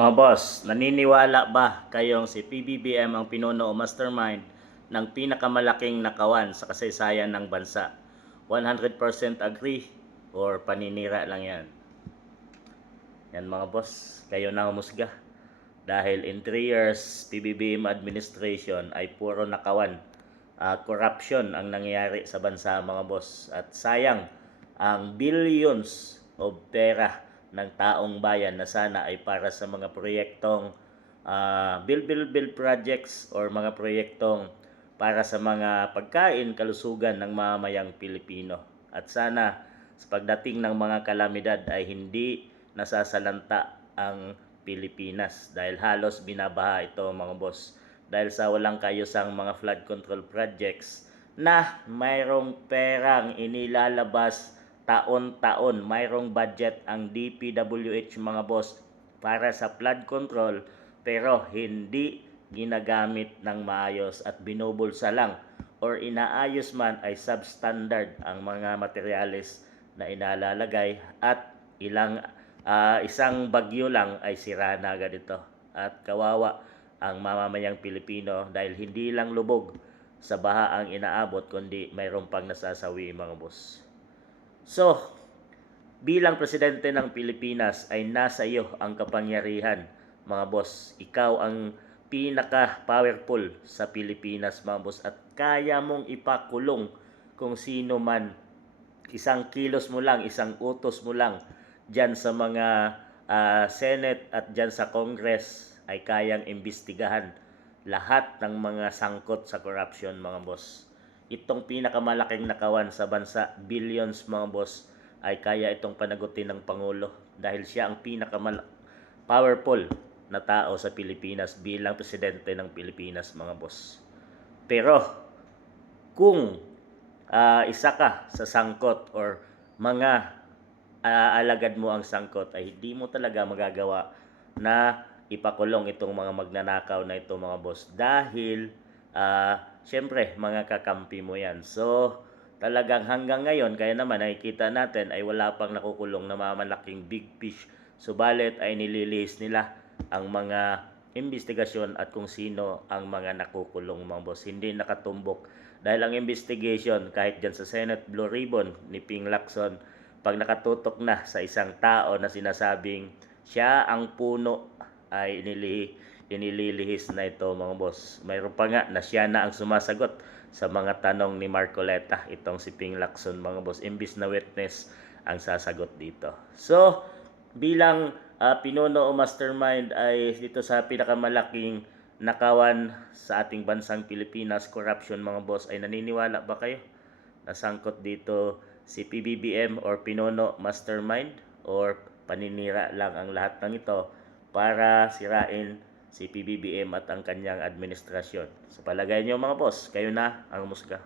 Mga boss, naniniwala ba kayong si PBBM ang pinuno o mastermind ng pinakamalaking nakawan sa kasaysayan ng bansa? 100% agree or paninira lang yan? Yan mga boss, kayo na humusga. Dahil in 3 years, PBBM administration ay puro nakawan. Corruption ang nangyayari sa bansa mga boss. At sayang, ang billions of pera ng taong bayan na sana ay para sa mga proyektong build projects or mga proyektong para sa mga pagkain, kalusugan ng mamamayang Pilipino. At sana sa pagdating ng mga kalamidad ay hindi nasasalanta ang Pilipinas dahil halos binabaha ito mga boss dahil sa walang kayusang mga flood control projects na mayroong perang inilalabas taon-taon, mayroong budget ang DPWH mga boss para sa flood control pero hindi ginagamit ng maayos at binubulsa lang or inaayos man ay substandard ang mga materyales na inalalagay at isang bagyo lang ay sira na agad ito at kawawa ang mamamayang Pilipino dahil hindi lang lubog sa baha ang inaabot kundi mayroon pang nasasawi mga boss. So, bilang presidente ng Pilipinas ay nasa iyo ang kapangyarihan mga boss. Ikaw ang pinaka-powerful sa Pilipinas mga boss at kaya mong ipakulong kung sino man. Isang kilos mo lang, isang utos mo lang dyan sa mga Senate at dyan sa Congress ay kayang imbestigahan lahat ng mga sangkot sa corruption mga boss. Itong pinakamalaking nakawan sa bansa, billions mga boss, ay kaya itong panagutin ng Pangulo dahil siya ang powerful na tao sa Pilipinas bilang presidente ng Pilipinas mga boss. Pero kung isa ka sa sangkot or mga alagad mo ang sangkot ay hindi mo talaga magagawa na ipakulong itong mga magnanakaw na ito mga boss dahil syempre mga kakampi mo yan. So talagang hanggang ngayon kaya naman nakikita natin ay wala pang nakukulong na mamalaking big fish. Subalit ay nililihis nila ang mga investigasyon at kung sino ang mga nakukulong mga boss. Hindi nakatumbok dahil ang investigation kahit dyan sa Senate Blue Ribbon ni Ping Lacson pag nakatutok na sa isang tao na sinasabing siya ang puno ay inililihis na ito mga boss. Mayroon pa nga na siya na ang sumasagot sa mga tanong ni Marcoleta, itong si Ping Lacson mga boss, imbis na witness ang sasagot dito. So bilang pinuno o mastermind ay dito sa pinakamalaking nakawan sa ating bansang Pilipinas, corruption mga boss, ay naniniwala ba kayo nasangkot dito si PBBM or pinuno mastermind or paninira lang ang lahat ng ito para sirain si PBBM at ang kanyang administrasyon? Sa palagay niyo mga boss, kayo na ang musga.